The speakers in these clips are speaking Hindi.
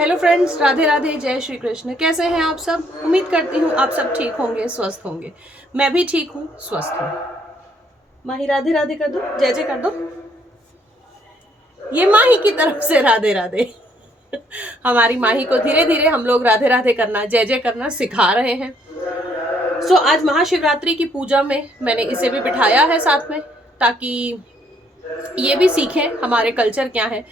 हेलो फ्रेंड्स, राधे राधे, जय श्री कृष्ण। कैसे हैं आप सब? उम्मीद करती हूँ आप सब ठीक होंगे, स्वस्थ होंगे। मैं भी ठीक हूँ, स्वस्थ हूँ। माही राधे राधे कर दो, जय जय कर दो। ये माही की तरफ से राधे राधे। हमारी माही को धीरे धीरे हम लोग राधे राधे करना, जय जय करना सिखा रहे हैं। आज महाशिवरात्रि की पूजा में मैंने इसे भी बिठाया है साथ में, ताकि ये भी सीखें हमारे कल्चर क्या है।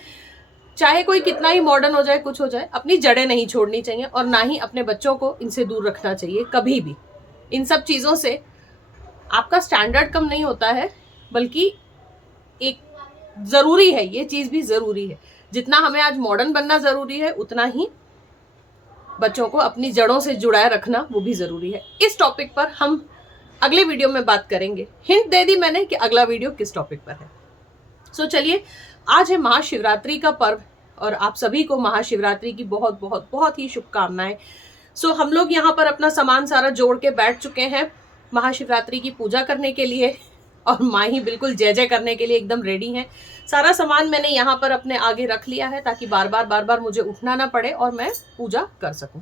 चाहे कोई कितना ही मॉडर्न हो जाए, कुछ हो जाए, अपनी जड़ें नहीं छोड़नी चाहिए और ना ही अपने बच्चों को इनसे दूर रखना चाहिए कभी भी। इन सब चीज़ों से आपका स्टैंडर्ड कम नहीं होता है, बल्कि एक ज़रूरी है, ये चीज़ भी ज़रूरी है। जितना हमें आज मॉडर्न बनना ज़रूरी है, उतना ही बच्चों को अपनी जड़ों से जुड़ाए रखना वो भी ज़रूरी है। इस टॉपिक पर हम अगले वीडियो में बात करेंगे। हिंट दे दी मैंने कि अगला वीडियो किस टॉपिक पर है। चलिए, आज है महाशिवरात्रि का पर्व और आप सभी को महाशिवरात्रि की बहुत बहुत बहुत ही शुभकामनाएं। हम लोग यहाँ पर अपना सामान सारा जोड़ के बैठ चुके हैं महाशिवरात्रि की पूजा करने के लिए, और माही बिल्कुल जय जय करने के लिए एकदम रेडी हैं। सारा सामान मैंने यहाँ पर अपने आगे रख लिया है, ताकि बार बार मुझे उठना ना पड़े और मैं पूजा कर सकूं।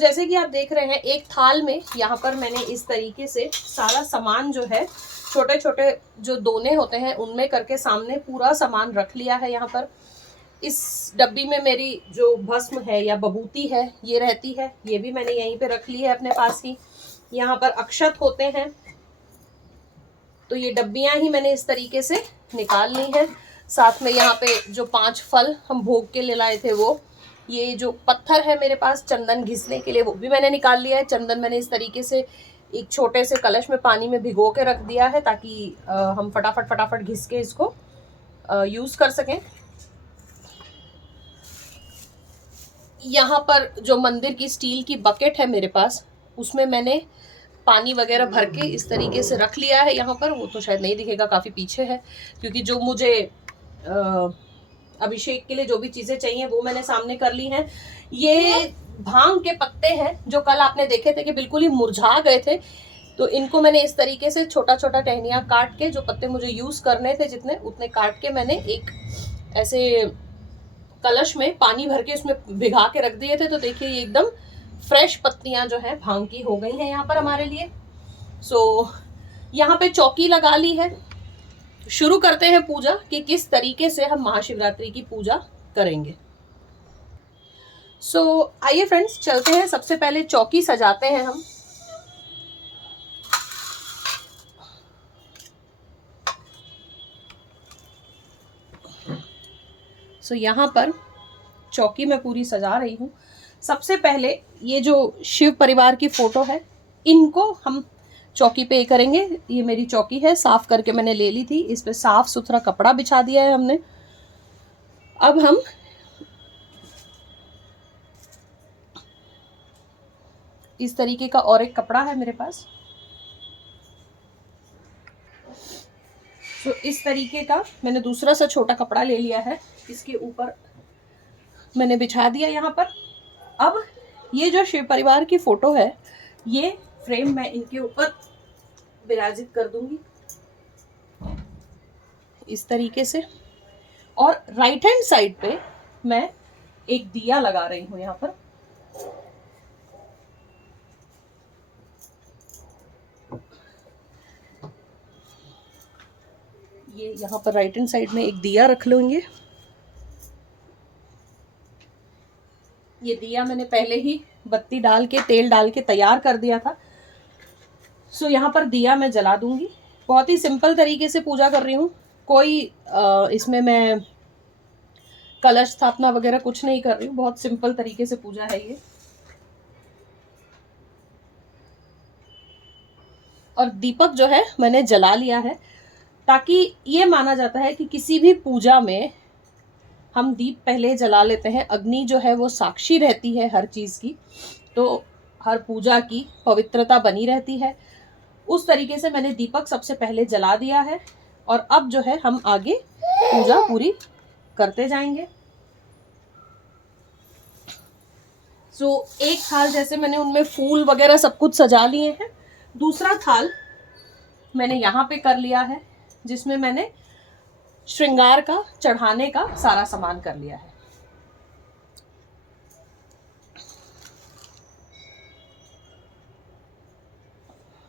जैसे कि आप देख रहे हैं, एक थाल में यहाँ पर मैंने इस तरीके से सारा सामान जो है, छोटे छोटे जो दोने होते हैं उनमें करके सामने पूरा सामान रख लिया है। यहाँ पर इस डब्बी में मेरी जो भस्म है या बबूती है ये रहती है, ये भी मैंने यहीं पे रख ली है अपने पास ही। यहाँ पर अक्षत होते हैं, तो ये डब्बियां ही मैंने इस तरीके से निकाल ली हैं। साथ में यहाँ पे जो 5 फल हम भोग के ले लाए थे, वो ये जो पत्थर है मेरे पास चंदन घिसने के लिए, वो भी मैंने निकाल लिया है। चंदन मैंने इस तरीके से एक छोटे से कलश में पानी में भिगो के रख दिया है, ताकि हम फटाफट घिस के इसको यूज़ कर सकें। यहाँ पर जो मंदिर की स्टील की बकेट है मेरे पास, उसमें मैंने पानी वगैरह भर के इस तरीके से रख लिया है। यहाँ पर वो तो शायद नहीं दिखेगा, काफ़ी पीछे है, क्योंकि जो मुझे अभिषेक के लिए जो भी चीज़ें चाहिए वो मैंने सामने कर ली हैं। ये भांग के पत्ते हैं जो कल आपने देखे थे कि बिल्कुल ही मुरझा गए थे, तो इनको मैंने इस तरीके से छोटा छोटा टहनियाँ काट के, जो पत्ते मुझे यूज़ करने थे जितने उतने काट के, मैंने एक ऐसे कलश में पानी भर के उसमें भिगा के रख दिए थे। तो देखिए, ये एकदम फ्रेश पत्तियां जो है भांग की हो गई हैं यहाँ पर हमारे लिए। यहाँ पे चौकी लगा ली है। शुरू करते हैं पूजा कि किस तरीके से हम महाशिवरात्रि की पूजा करेंगे। आइए फ्रेंड्स, चलते हैं। सबसे पहले चौकी सजाते हैं हम। यहाँ पर चौकी मैं पूरी सजा रही हूँ। सबसे पहले ये जो शिव परिवार की फोटो है, इनको हम चौकी पे करेंगे। ये मेरी चौकी है, साफ करके मैंने ले ली थी। इस पे साफ सुथरा कपड़ा बिछा दिया है हमने। अब हम इस तरीके का और एक कपड़ा है मेरे पास, तो इस तरीके का मैंने दूसरा सा छोटा कपड़ा ले लिया है, इसके ऊपर मैंने बिछा दिया यहाँ पर। अब ये जो शिव परिवार की फोटो है, ये फ्रेम मैं इनके ऊपर विराजित कर दूंगी इस तरीके से, और राइट हैंड साइड पे मैं एक दिया लगा रही हूं यहाँ पर। ये यहाँ पर राइट हैंड साइड में एक दिया रख लेंगे। ये दिया मैंने पहले ही बत्ती डाल के, तेल डाल के तैयार कर दिया था। यहाँ पर दिया मैं जला दूंगी। बहुत ही सिंपल तरीके से पूजा कर रही हूँ। कोई इसमें मैं कलश स्थापना वगैरह कुछ नहीं कर रही हूँ। बहुत सिंपल तरीके से पूजा है ये। और दीपक जो है मैंने जला लिया है, ताकि ये माना जाता है कि किसी भी पूजा में हम दीप पहले जला लेते हैं। अग्नि जो है वो साक्षी रहती है हर चीज़ की, तो हर पूजा की पवित्रता बनी रहती है। उस तरीके से मैंने दीपक सबसे पहले जला दिया है, और अब जो है हम आगे पूजा पूरी करते जाएंगे। एक थाल जैसे मैंने उनमें फूल वगैरह सब कुछ सजा लिए हैं। दूसरा थाल मैंने यहाँ पे कर लिया है, जिसमें मैंने श्रृंगार का, चढ़ाने का सारा सामान कर लिया है।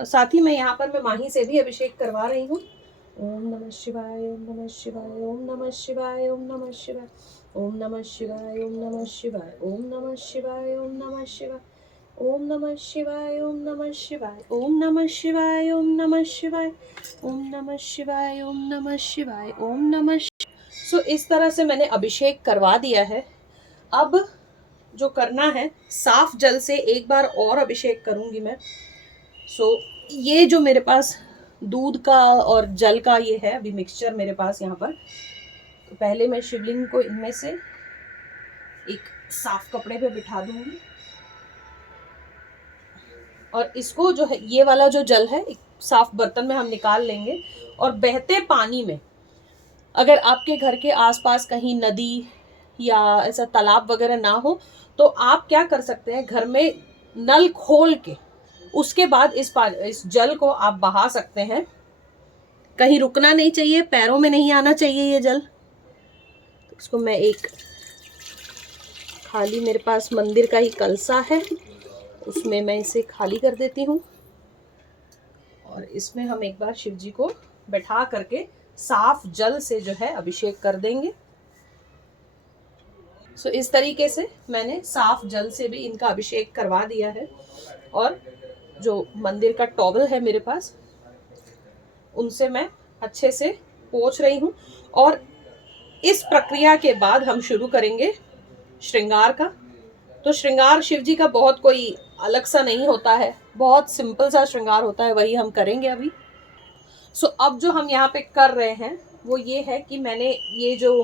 और साथ ही मैं यहाँ पर मैं माही से भी अभिषेक करवा रही हूँ। ओम नमः शिवाय, ओम नमः शिवाय, ओम नमः शिवाय, ओम नमः शिवाय, ओम नमः शिवाय, ओम नमः शिवाय, ओम नमः शिवाय, ओम नमः शिवाय, ओम नमः शिवाय, ओम नमः शिवाय, ओम नमः शिवाय, ओम नमः शिवाय, ओम नमः शिवाय, ओम नमः शिवाय, ओम नमः। सो इस तरह से मैंने अभिषेक करवा दिया है। अब जो करना है, साफ जल से एक बार और अभिषेक करूंगी मैं। सो ये जो मेरे पास दूध का और जल का ये है अभी मिक्सचर मेरे पास यहाँ पर। तो पहले मैं शिवलिंग को इनमें से एक साफ कपड़े पे बिठा दूंगी और इसको जो है ये वाला जो जल है एक साफ बर्तन में हम निकाल लेंगे। और बहते पानी में, अगर आपके घर के आसपास कहीं नदी या ऐसा तालाब वगैरह ना हो तो आप क्या कर सकते हैं, घर में नल खोल के उसके बाद इस जल को आप बहा सकते हैं। कहीं रुकना नहीं चाहिए, पैरों में नहीं आना चाहिए ये जल। तो इसको मैं एक खाली मेरे पास मंदिर का ही कलसा है, उसमें मैं इसे खाली कर देती हूँ और इसमें हम एक बार शिव जी को बैठा करके साफ जल से जो है अभिषेक कर देंगे। सो इस तरीके से मैंने साफ जल से भी इनका अभिषेक करवा दिया है। और जो मंदिर का टॉवल है मेरे पास, उनसे मैं अच्छे से पोंछ रही हूँ। और इस प्रक्रिया के बाद हम शुरू करेंगे श्रृंगार का। तो श्रृंगार शिव जी का बहुत कोई अलग सा नहीं होता है, बहुत सिंपल सा श्रृंगार होता है, वही हम करेंगे अभी। सो अब जो हम यहाँ पे कर रहे हैं वो ये है कि मैंने ये जो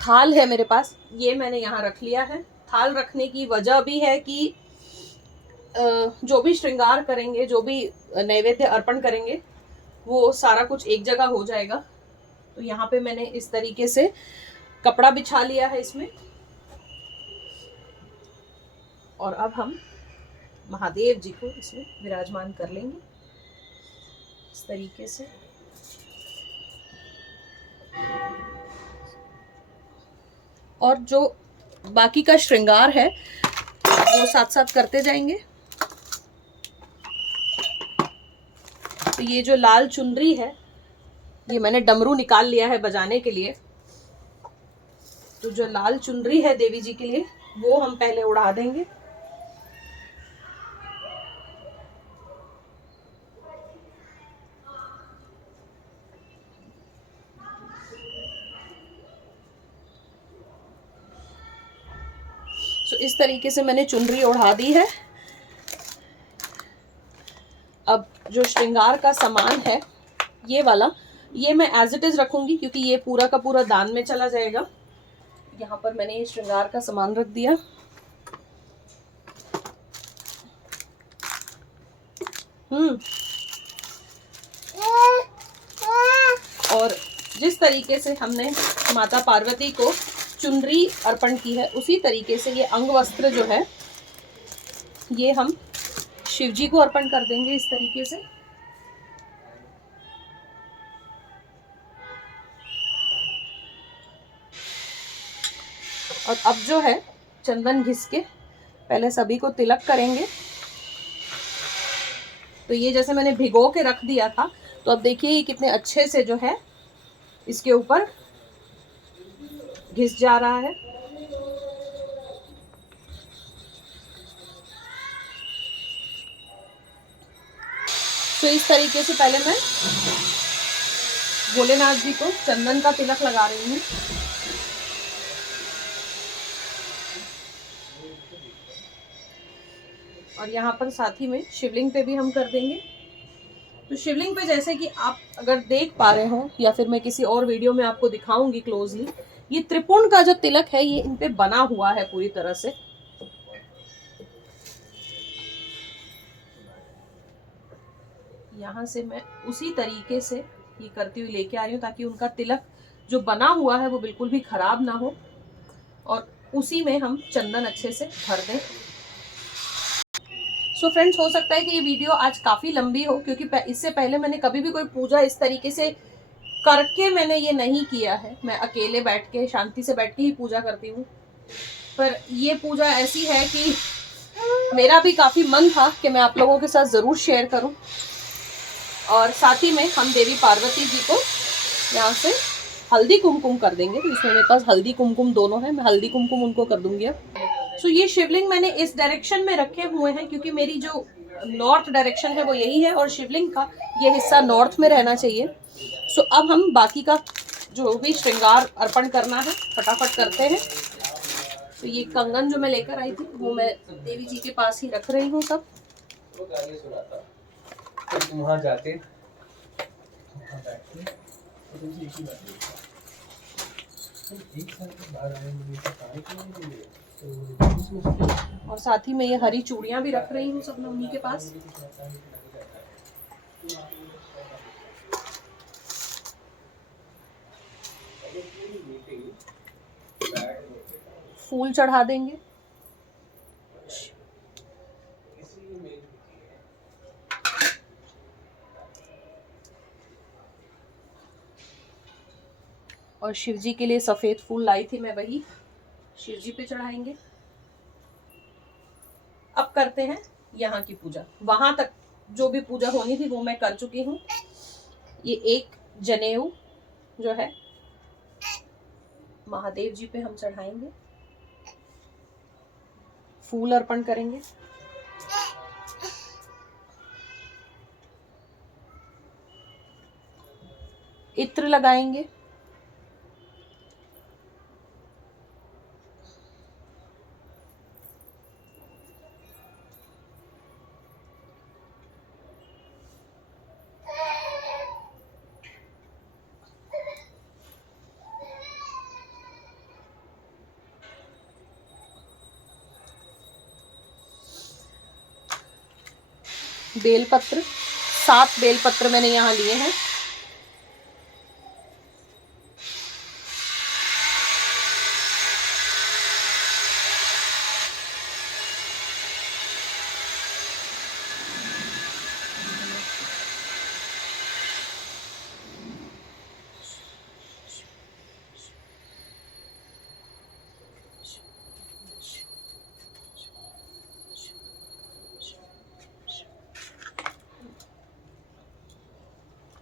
थाल है मेरे पास, ये मैंने यहाँ रख लिया है। थाल रखने की वजह भी है कि जो भी श्रृंगार करेंगे, जो भी नैवेद्य अर्पण करेंगे, वो सारा कुछ एक जगह हो जाएगा। तो यहाँ पे मैंने इस तरीके से कपड़ा बिछा लिया है इसमें। और अब हम महादेव जी को इसमें विराजमान कर लेंगे इस तरीके से। और जो बाकी का श्रृंगार है वो साथ साथ करते जाएंगे। तो ये जो लाल चुनरी है, ये मैंने डमरू निकाल लिया है बजाने के लिए। तो जो लाल चुनरी है देवी जी के लिए, वो हम पहले उड़ा देंगे। तो इस तरीके से मैंने चुनरी उड़ा दी है। अब जो श्रृंगार का सामान है ये वाला, ये मैं एज इट इज रखूंगी क्योंकि ये पूरा का पूरा दान में चला जाएगा। यहाँ पर मैंने ये श्रृंगार का सामान रख दिया। और जिस तरीके से हमने माता पार्वती को चुनरी अर्पण की है, उसी तरीके से ये अंग वस्त्र जो है ये हम शिव जी को अर्पण कर देंगे इस तरीके से। और अब जो है चंदन घिस के पहले सभी को तिलक करेंगे। तो ये जैसे मैंने भिगो के रख दिया था, तो अब देखिए ये कितने अच्छे से जो है इसके ऊपर घिस जा रहा है। तो इस तरीके से पहले मैं भोलेनाथ जी को चंदन का तिलक लगा रही हूँ। और यहाँ पर साथ ही में शिवलिंग पे भी हम कर देंगे। तो शिवलिंग पे जैसे कि आप अगर देख पा रहे हो या फिर मैं किसी और वीडियो में आपको दिखाऊंगी क्लोजली, ये त्रिपुण का जो तिलक है ये इन पे बना हुआ है पूरी तरह से। यहाँ से मैं उसी तरीके से ये करती हुई लेके आ रही हूँ ताकि उनका तिलक जो बना हुआ है वो बिल्कुल भी खराब ना हो। और उसी में हम चंदन अच्छे से भर दें। सो फ्रेंड्स, हो सकता है कि ये वीडियो आज काफ़ी लंबी हो क्योंकि इससे पहले मैंने कभी भी कोई पूजा इस तरीके से करके मैंने ये नहीं किया है। मैं अकेले बैठ के शांति से बैठ के ही पूजा करती हूँ। पर ये पूजा ऐसी है कि मेरा भी काफ़ी मन था कि मैं आप लोगों के साथ ज़रूर शेयर करूं। और साथ ही में हम देवी पार्वती जी को यहाँ से हल्दी कुमकुम कर देंगे। तो इसमें मेरे पास हल्दी कुमकुम दोनों है, मैं हल्दी कुमकुम उनको कर दूंगी अब। सो ये शिवलिंग मैंने इस डायरेक्शन में रखे हुए हैं क्योंकि मेरी जो नॉर्थ डायरेक्शन है वो यही है और शिवलिंग का ये हिस्सा नॉर्थ में रहना चाहिए। सो अब हम बाकी का जो भी श्रृंगार अर्पण करना है फटाफट करते हैं। तो ये कंगन जो मैं लेकर आई थी वो मैं देवी जी के पास ही रख रही हूँ सब। वहाँ जाते और साथ ही में ये हरी चूड़ियां भी रख रही हूँ सब मैं उन्हीं के पास। फूल चढ़ा देंगे। और शिव जी के लिए सफेद फूल लाई थी मैं, वही शिव जी पे चढ़ाएंगे। अब करते हैं यहाँ की पूजा। वहां तक जो भी पूजा होनी थी वो मैं कर चुकी हूँ। ये एक जनेऊ जो है महादेव जी पे हम चढ़ाएंगे, फूल अर्पण करेंगे। इत्र लगाएंगे। बेलपत्र 7 बेलपत्र मैंने यहाँ लिए हैं।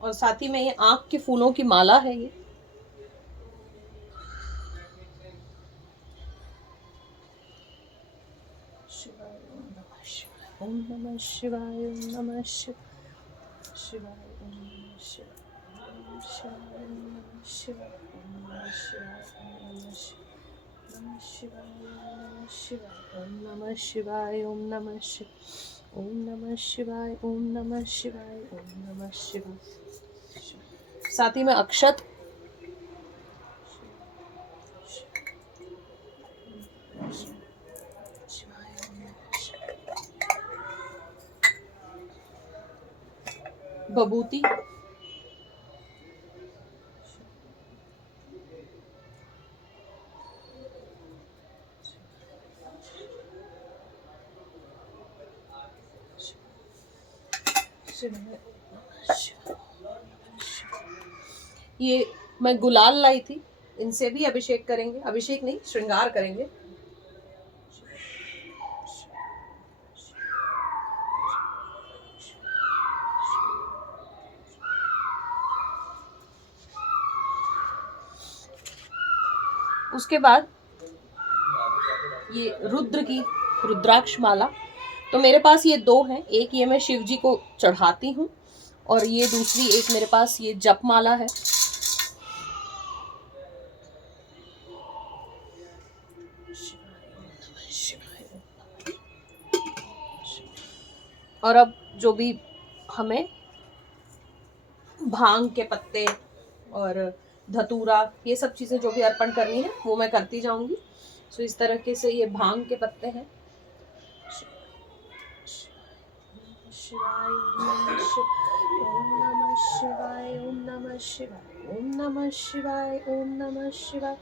और साथ ही में ये आँख के फूलों की माला है ये। ओम नमः शिवाय, ओम नमः शिवाय, ओम नमः शिवाय, ओम नमः शिवाय, ओम नमः शिवाय, ओम नमः शिवाय, ओम नमः शिवाय, ओम नमः शिवाय, ओम नमः शिवाय। साथ ही में अक्षत, बबूती, ये मैं गुलाल लाई थी, इनसे भी अभिषेक करेंगे। अभिषेक नहीं, श्रृंगार करेंगे। उसके बाद ये रुद्र की रुद्राक्ष माला, तो मेरे पास ये 2 हैं। एक ये मैं शिव जी को चढ़ाती हूँ और ये दूसरी एक मेरे पास ये जप माला है। और अब जो भी हमें भांग के पत्ते और धतूरा ये सब चीज़ें जो भी अर्पण करनी है वो मैं करती जाऊंगी। सो इस तरीके से ये भांग के पत्ते हैं। शिवाय, ओम नमः शिवाय, ओम नमः शिवाय, ओम नमः शिवाय, ओम नमः शिवाय,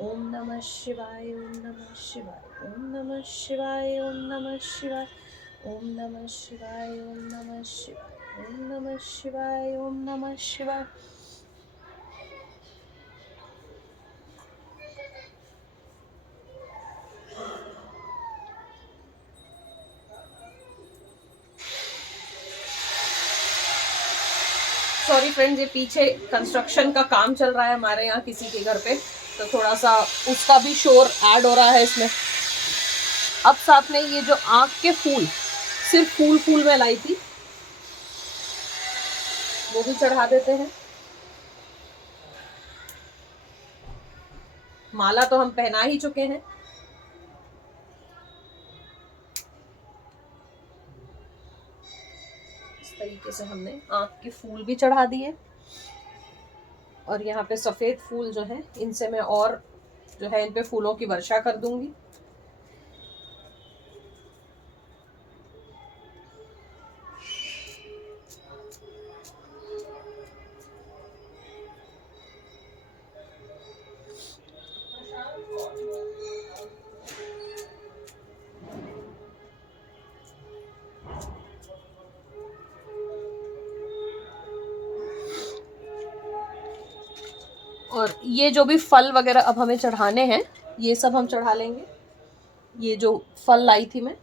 ओम नमः शिवाय, ओम नमः शिवाय, ओम नमः शिवाय, ओम नमः शिवाय, ओम नमः शिवाय, ओम नमः शिवाय, ओम नमः शिवाय, ओम नमः शिवाय। सॉरी फ्रेंड्स, ये पीछे कंस्ट्रक्शन का काम चल रहा है हमारे यहाँ किसी के घर पे, तो थोड़ा सा उसका भी शोर ऐड हो रहा है इसमें। अब साथ में ये जो आँख के फूल, सिर्फ फूल मैं लाई थी, वो भी चढ़ा देते हैं। माला तो हम पहना ही चुके हैं। इस तरीके से हमने आँख के फूल भी चढ़ा दिए, और यहाँ पे सफ़ेद फूल जो है इनसे मैं और जो है इन पे फूलों की वर्षा कर दूंगी। और ये जो भी फल वगैरह अब हमें चढ़ाने हैं, ये सब हम चढ़ा लेंगे। ये जो फल लाई थी मैं,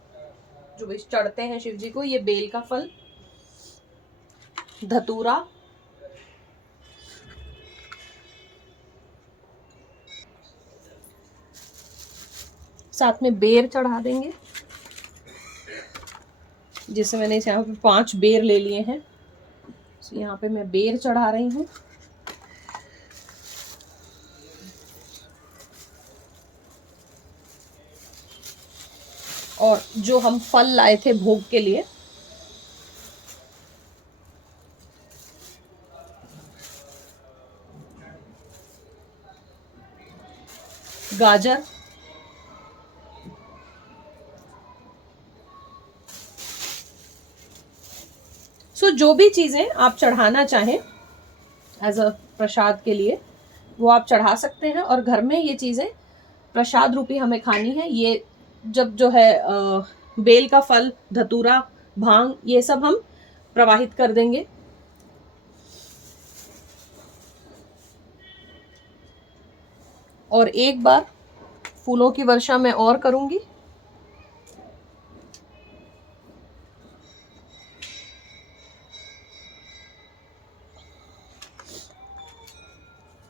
जो भी चढ़ते हैं शिव जी को, ये बेल का फल, धतूरा, साथ में बेर चढ़ा देंगे, जिससे मैंने इस यहाँ पे 5 बेर ले लिए हैं। तो यहाँ पे मैं बेर चढ़ा रही हूँ। और जो हम फल लाए थे भोग के लिए, गाजर, जो भी चीजें आप चढ़ाना चाहें एज अ प्रसाद के लिए, वो आप चढ़ा सकते हैं। और घर में ये चीजें प्रसाद रूपी हमें खानी है। ये जब जो है बेल का फल, धतूरा, भांग, ये सब हम प्रवाहित कर देंगे। और एक बार फूलों की वर्षा मैं और करूंगी।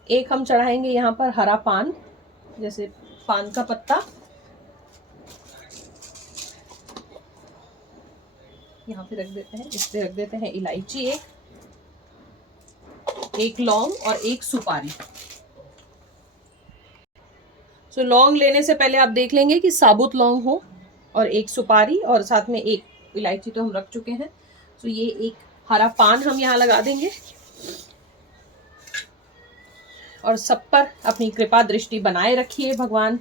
एक हम चढ़ाएंगे यहाँ पर हरा पान, जैसे पान का पत्ता, यहाँ पे रख देते हैं। इस पे रख देते हैं इलायची, एक लौंग और एक सुपारी। लौंग लेने से पहले आप देख लेंगे कि साबुत लौंग हो, और एक सुपारी, और साथ में एक इलायची तो हम रख चुके हैं। ये एक हरा पान हम यहाँ लगा देंगे, और सब पर अपनी कृपा दृष्टि बनाए रखिए भगवान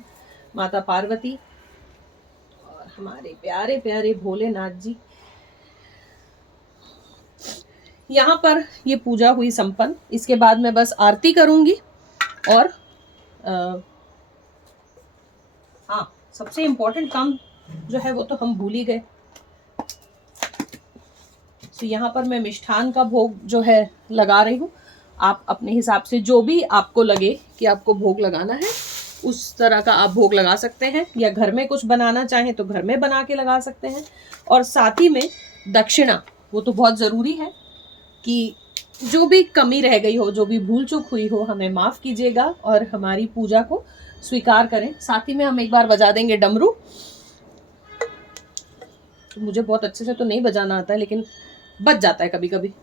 माता पार्वती और हमारे प्यारे प्यारे भोलेनाथ जी। यहाँ पर ये पूजा हुई संपन्न। इसके बाद मैं बस आरती करूंगी। और हाँ, सबसे इम्पोर्टेंट काम जो है वो तो हम भूल ही गए। यहाँ पर मैं मिष्ठान का भोग जो है लगा रही हूँ। आप अपने हिसाब से जो भी आपको लगे कि आपको भोग लगाना है, उस तरह का आप भोग लगा सकते हैं, या घर में कुछ बनाना चाहें तो घर में बना के लगा सकते हैं। और साथ ही में दक्षिणा, वो तो बहुत ज़रूरी है कि जो भी कमी रह गई हो, जो भी भूल चूक हुई हो, हमें माफ़ कीजिएगा और हमारी पूजा को स्वीकार करें। साथ ही में हम एक बार बजा देंगे डमरू। मुझे बहुत अच्छे से तो नहीं बजाना आता है, लेकिन बज जाता है कभी कभी।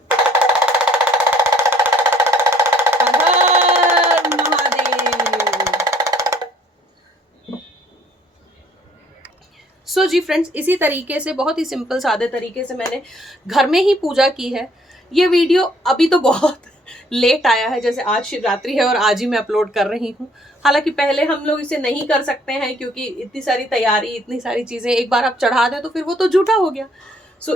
जी फ्रेंड्स, इसी तरीके से, बहुत ही सिंपल सादे तरीके से मैंने घर में ही पूजा की है। ये वीडियो अभी तो बहुत लेट आया है, जैसे आज शिवरात्रि है और आज ही मैं अपलोड कर रही हूँ। हालांकि पहले हम लोग इसे नहीं कर सकते हैं, क्योंकि इतनी सारी तैयारी, इतनी सारी चीज़ें एक बार आप चढ़ा दें तो फिर वो तो झूठा हो गया।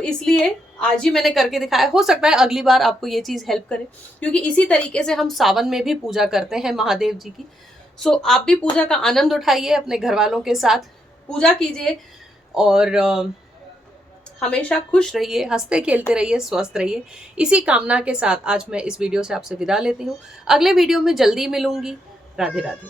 इसलिए आज ही मैंने करके दिखाया। हो सकता है अगली बार आपको ये चीज़ हेल्प करे, क्योंकि इसी तरीके से हम सावन में भी पूजा करते हैं महादेव जी की। आप भी पूजा का आनंद उठाइए, अपने घर वालों के साथ पूजा कीजिए, और हमेशा खुश रहिए, हंसते खेलते रहिए, स्वस्थ रहिए। इसी कामना के साथ आज मैं इस वीडियो से आपसे विदा लेती हूँ। अगले वीडियो में जल्दी मिलूंगी। राधे राधे।